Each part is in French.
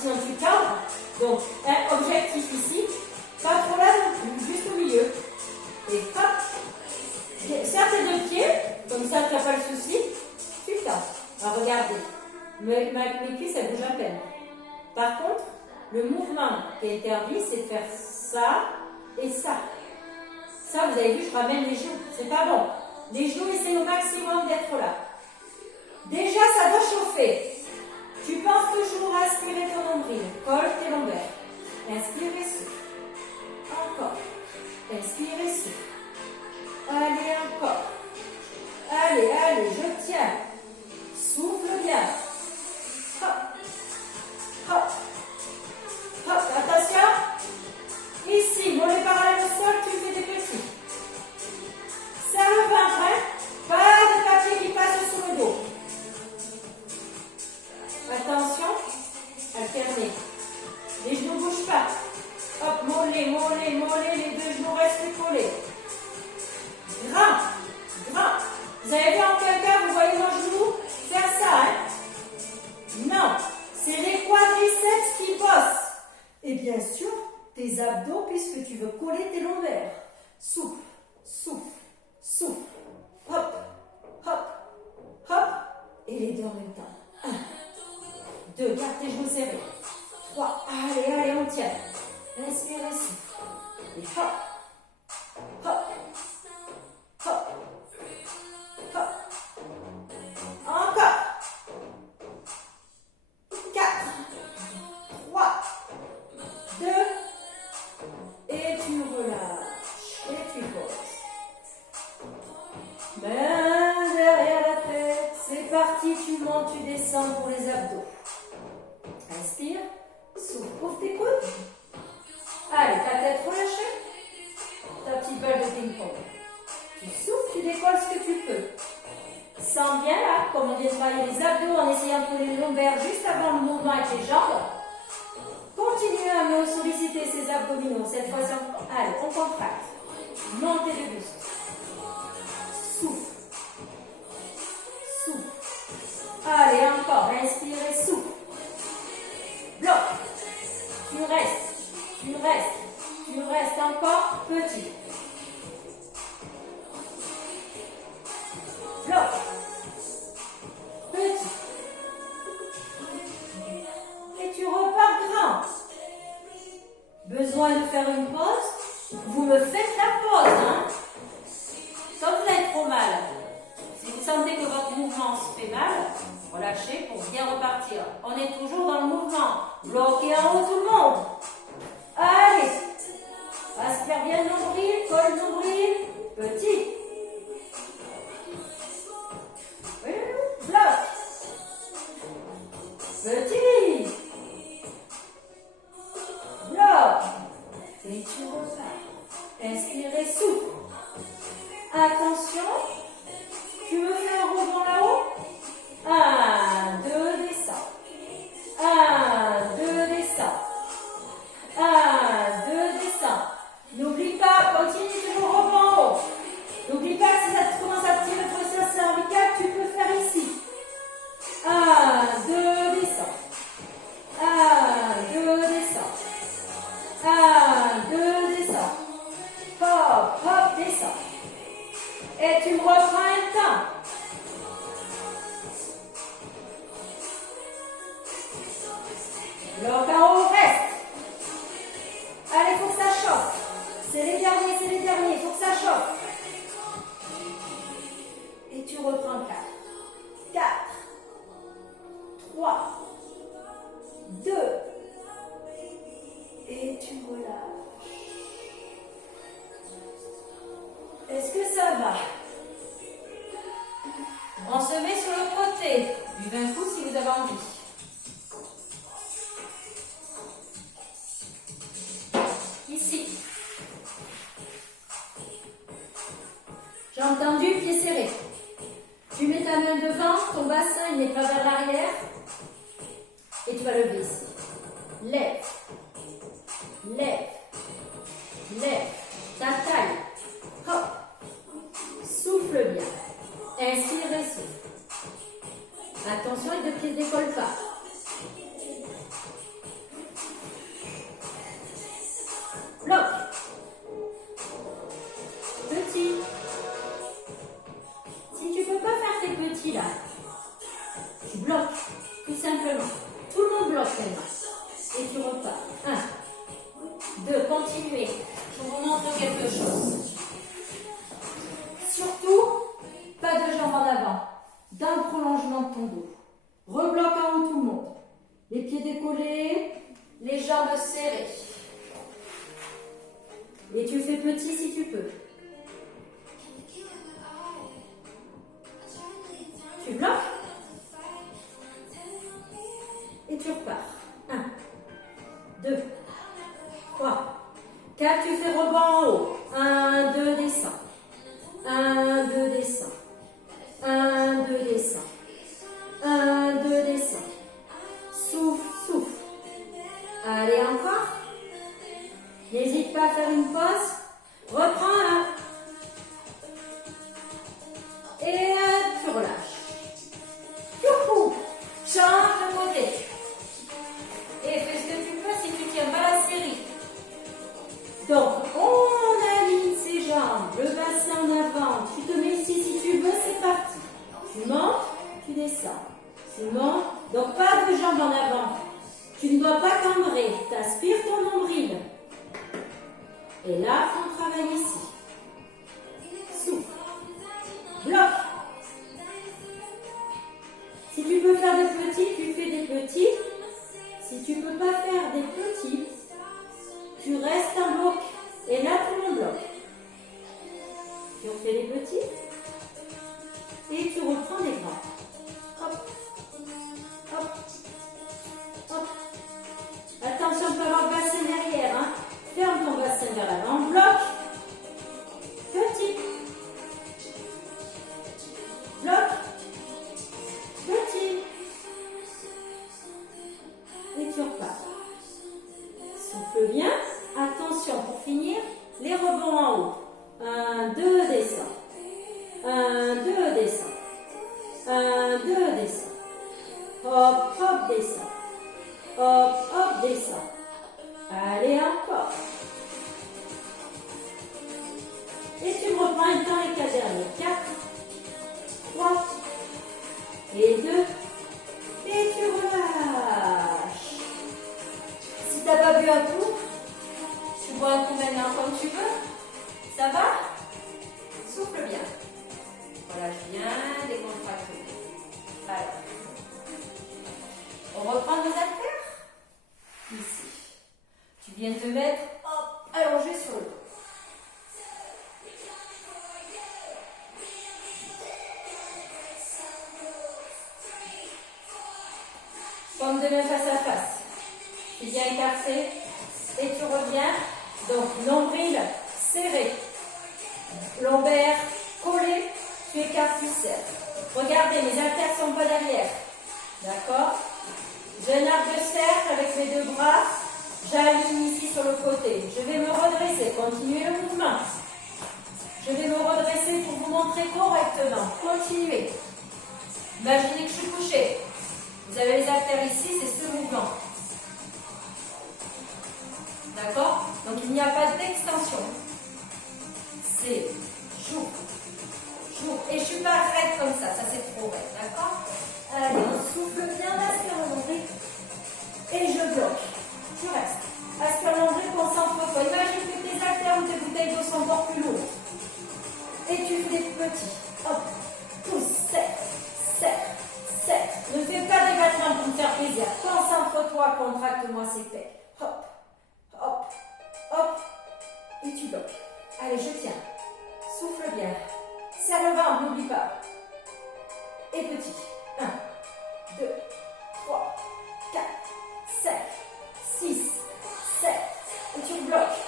sinon tu cadres. Donc, un objectif ici, pas trop là non plus, juste au milieu. Et hop, serre tes deux pieds, comme ça tu n'as pas le souci, tu cadres. Alors regardez, mes cuisses elles bougent à peine. Par contre, le mouvement qui est interdit, c'est de faire ça et ça. Ça, vous avez vu, je ramène les genoux, c'est pas bon. Les genoux, essayez au maximum d'être là. Déjà, ça doit chauffer. Tu penses toujours à aspirer ton nombril. Colle tes lombaires. Inspire et souffle. Encore. Inspire et souffle. Allez, encore. Allez, allez, je tiens. Souffle bien. Hop. Hop. Hop. Attention. Ici, mollet parallèle au sol, tu fais des petits. Serre le ventre, hein. Pas de papier qui passe sous le dos. Attention, alterner. Les genoux ne bougent pas. Hop, mollet, mollet, mollet, les deux genoux restent collés. Grand, grand. Vous avez vu en quelqu'un, vous voyez mon genou faire ça, hein? Non, c'est les quadriceps qui bossent. Et bien sûr, tes abdos, puisque tu veux coller tes lombaires. Souffle, souffle, souffle. Hop, hop, hop. Et les deux en même temps. 1, 2, garde tes genoux serrés. 3, allez, allez, on tient. Inspire, souffle. Et hop, hop, hop, hop. Encore. 4, 3, 2, et tu relâches. Et tu poses. Main derrière la tête. C'est parti, tu montes, tu descends pour les abdos. Inspire, souffle, ouvre tes coudes. Allez, ta tête relâchée. Ta petite balle de ping-pong. Tu souffles, tu décolles ce que tu peux. Sens bien là, comme on vient de travailler les abdos en essayant de coller les lombaires juste avant le mouvement avec les jambes. Continuez à me solliciter ces abdominaux. Cette fois-ci, allez, on contracte. Montez le buste. Souffle. Souffle. Allez, encore. Inspirez, souffle. Bloc. Tu restes. Tu restes. Tu restes encore petit. Bloc. Petit. Et tu repars grand. Besoin de faire une pause? Vous me faites la pause, hein? Quand vous avez trop mal, si vous sentez que votre mouvement se fait mal, relâchez pour bien repartir. On est toujours dans le mouvement. Bloqué en haut tout le monde. Allez. Aspire bien le nombril, colle le nombril. Petit. Bloc. Petit. Bloc. Et tu repars. Inspirez, souffle. Attention. Tu me fais un rebond là-haut. 1, 2, descends. 1, 2, descends. 1, 2, descends. N'oublie pas, continue toujours rebond en haut. N'oublie pas que si ça commence à tirer le tronc cervical, tu peux faire ici. 1, 2, descends. 1, 2, descends. 1, 2, descends. Hop, hop, descends. Et tu me reprends un temps. Bloc en haut, reste. Allez, il faut que ça chauffe. C'est les derniers, il faut que ça chauffe. Et tu reprends 4. 4. 3. 2. Et tu relâches. Est-ce que ça va? On se met sur le côté. Buvez un coup si vous avez envie. Ici. J'ai entendu pied serré. Tu mets ta main devant, ton bassin il n'est pas vers l'arrière. Et tu vas lever ici. Lève. Lève. Lève. Ta taille. Hop. Souffle bien. Inspire et souffle. Attention, les deux pieds ne décollent pas. maintenant. Et tu repars. 1, 2, continuez. Je vous montre quelque chose. Surtout, pas de jambes en avant. D'un prolongement de ton dos. Rebloque en haut tout le monde. Les pieds décollés, les jambes serrées. Et tu fais petit si tu peux. Tu bloques. Et tu repars. 1, 2, 3, 4. Tu fais rebond en haut. 1, 2, descends. 1, 2, descends. 1, 2, descends. 1, 2, descends. Souffle, souffle. Allez, encore. N'hésite pas à faire une pause. Reprends là. Et tu relâches. Youhou! Change de côté. Et fais ce que tu peux si tu tiens pas la série. Donc, on aligne ses jambes, le bassin en avant. Tu te mets ici si tu veux, c'est parti. Tu montes, tu descends. Tu montes. Donc, pas de jambes en avant. Tu ne dois pas cambrer. Tu aspires ton nombril. Et là, on travaille ici. Souffle. Bloc. Si tu peux faire des petits, tu fais des petits. Si tu ne peux pas faire des petits, tu restes en bloc. Et là, tout le monde bloque. Tu refais les petits. Et tu reprends les grands. Hop. Hop. Hop. Attention, tu peux avoir le bassin derrière. Hein. Ferme ton bassin vers l'avant. Bloc. Petit. Bloc. Petit. Et tu repars. Souffle bien. Attention, pour finir, les rebonds en haut. 1, 2, descends. 1, 2, descends. 1, 2, descends. Hop, hop, descends. Hop, hop, descends. Allez, encore. Et tu me reprends un temps les 4 derniers. 4, 3, et 2, et tu relâches. Si tu n'as pas bu un coup, tu bois un coup maintenant comme tu veux. Ça va? Souffle bien. Relâche bien, décontracte. Alors, on reprend nos haltères. Ici. Tu viens te mettre, hop, allongé sur le dos. Paume de main face à face. Tu viens écarter et tu reviens. Donc, nombril serré. Lombaire collé. Tu écartes, tu serres. Regardez, mes haltères ne sont pas derrière. D'accord? J'ai un arc de cercle avec mes deux bras. J'aligne ici sur le côté. Je vais me redresser. Continuez le mouvement. Je vais me redresser pour vous montrer correctement. Continuez. Imaginez que je suis couchée. Vous avez les haltères ici, c'est ce mouvement. D'accord? Donc il n'y a pas d'extension. C'est joue. Joue. Et je ne suis pas raide comme ça c'est trop raide. D'accord? Allez, on souffle bien, aspire mon nombril. Et je bloque. Tu restes. Aspire mon nombril, concentre-toi. Imagine que tes haltères ou tes bouteilles d'eau sont encore plus lourdes. Et tu fais des petits. Hop. Pousse, serre, serre, serre. Ne fais pas des battements pour me faire plaisir. Concentre-toi, contracte-moi ces pecs. Hop, hop, hop. Et tu bloques. Allez, je tiens. Souffle bien. Serre le ventre, n'oublie pas. Et petit. 1, 2, 3, 4, 5, 6, 7. Et tu bloques.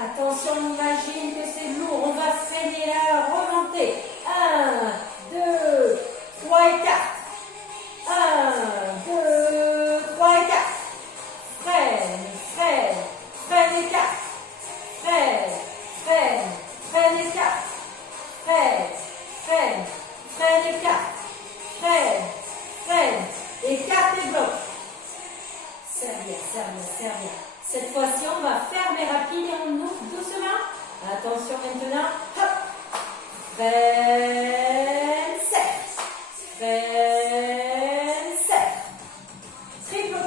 Attention, imagine que c'est lourd. On va freiner là, remonter. 1, 2, 3 et 4. 1, 2, 3 et 4. Freine, freine, freine et 4. Freine, freine, freine et 4. Freine, freine, freine et 4. Freine, freine, écarte et bloque. Serre bien, serre bien, serre bien. Cette fois-ci, on va fermer rapide et on ouvre doucement. Attention maintenant. Hop. Freine, serre. Freine, serre. Triple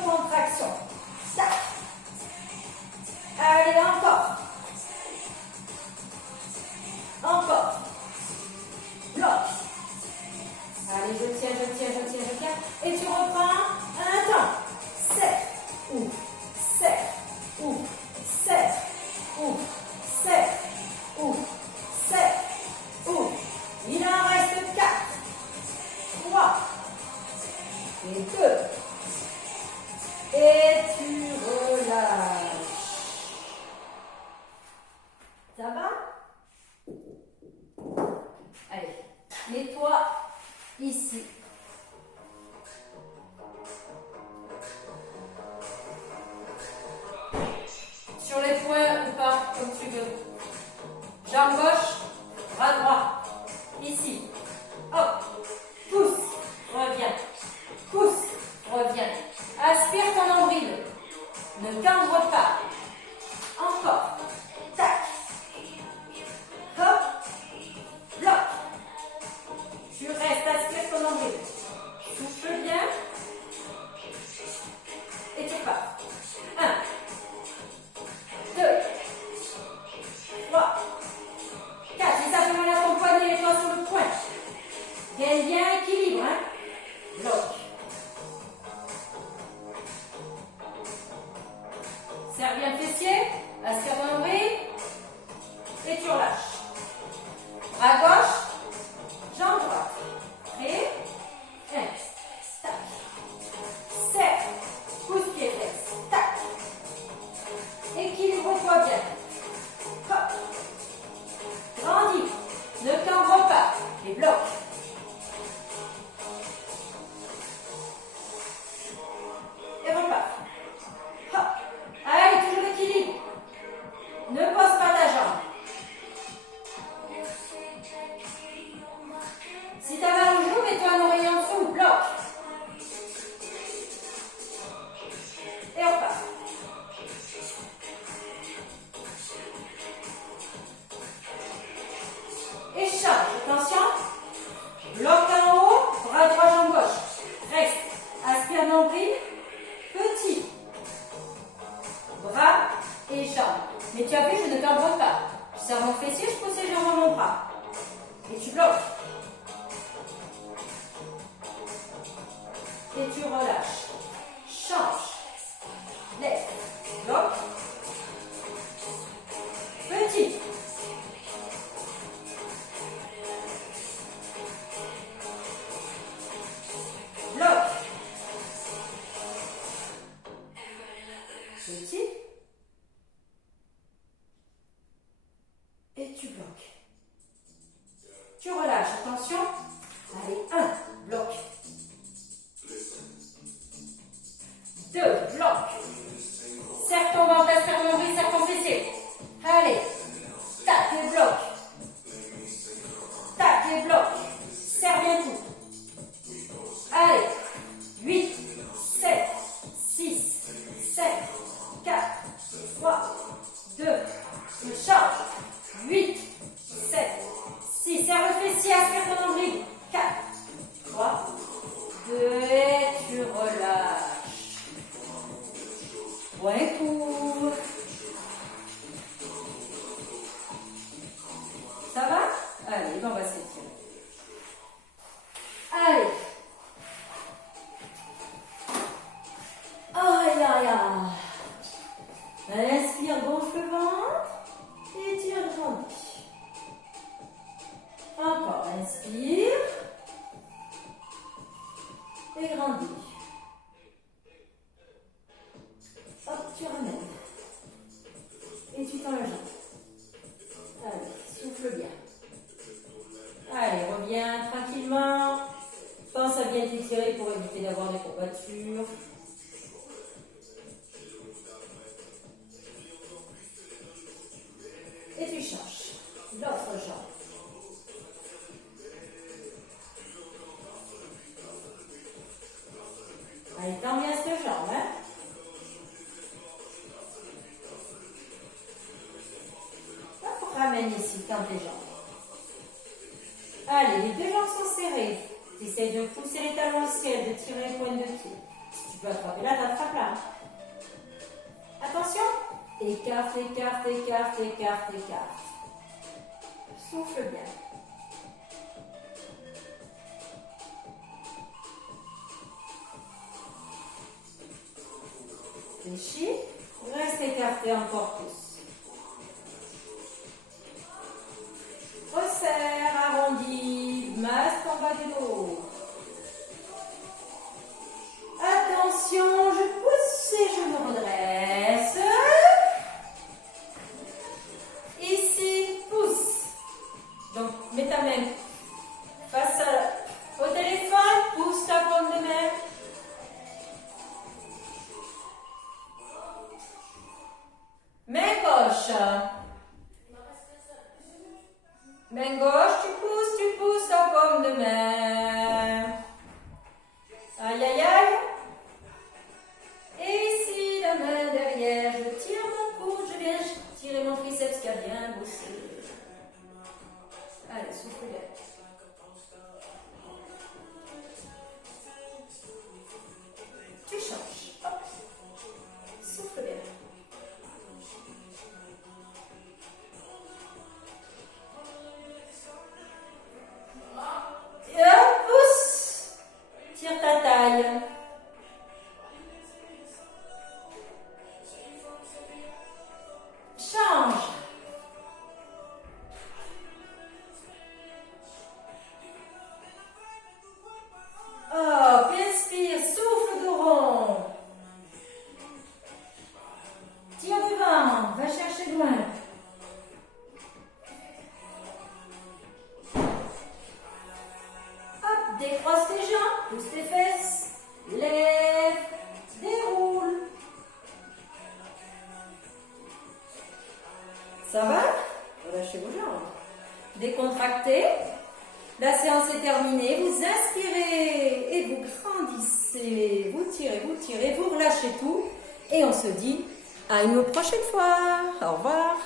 Aspire ton nombril. Ne cambre pas. Encore. Tac. Hop. Bloc. Tu restes, aspire ton nombril. Souffle bien. Et tu pars. 1, 2, 3, 4. Et ça fait mal à ton poignet et toi sur le point. Gagne bien équilibre. Hein? Bloc. Serre bien le fessier. Aspire ton nombril. Et tu relâches. Bras gauche. Jambe droite. Prêt. 1. Tac. Serre. Pousse-pied flex. Tac. Équilibre-toi bien. Hop. Grandis. Ne cambre pas. Et bloque. Et repars. Hop. Allez, toujours l'équilibre. Ne pose pas ta jambe. Si tu as mal au genou, mets-toi un oreiller en dessous. Bloque. Et on part. Et change. Attention. Bloc en haut. Bras droit, jambe gauche. Reste. Aspire nombril. Petit. Bras et jambes. Mais tu as vu, je ne cambre pas. Je serre mon fessier, je pousse les jambes dans mon bras. Et tu bloques. Et tu relâches. Change. Lève. Bloc. Petit. Bloc. Petit. Et tu bloques. Tu relâches. Attention. Allez, 1. Bloc. 2. Bloc. Serre ton ventre, serre ton nombril, serre ton fessier. Allez. Tac et bloc. Tac et bloc. Serre bien tout. Allez. 8, 7, 6, 5, 4, 3, 2. Je charge. 8, 7, 6. Serre le fessier, aspire ton nombril. 4, 3, 2. Et tu relâches. Point court. Ça va? Allez, on va s'étirer. Allez. Aïe, aïe, aïe. Inspire, gonfle le ventre. Étire, grandis. Encore, inspire. Et grandis. Hop, tu ramènes. Et tu tends la jambe. Allez, souffle bien. Allez, reviens tranquillement. Pense à bien t'étirer pour éviter d'avoir des courbatures. Et tu changes. L'autre jambe. Allez, tends bien cette jambe, hein. Ramène ici, tends tes jambes. Allez, les deux jambes sont serrées. Tu essaies de pousser les talons au ciel, de tirer les pointes de pied. Si tu peux attraper là, t'attrapes là. Attention. Écarte, écarte, écarte, écarte, écarte. Souffle bien. Fléchis. Reste écarté encore plus. Resserre, arrondis, masse en bas du dos. Attention, je pousse et je me redresse. Ici, pousse. Donc, mets ta main face au téléphone, pousse ta paume de main. Main gauche. Main gauche, tu pousses ta paume de main. Aïe, aïe, aïe. décroise tes jambes, pousse tes fesses, lève, déroule. Ça va? Relâchez vos jambes. Décontractez. La séance est terminée. Vous inspirez et vous grandissez. Vous tirez, vous relâchez tout. Et on se dit à une prochaine fois. Au revoir.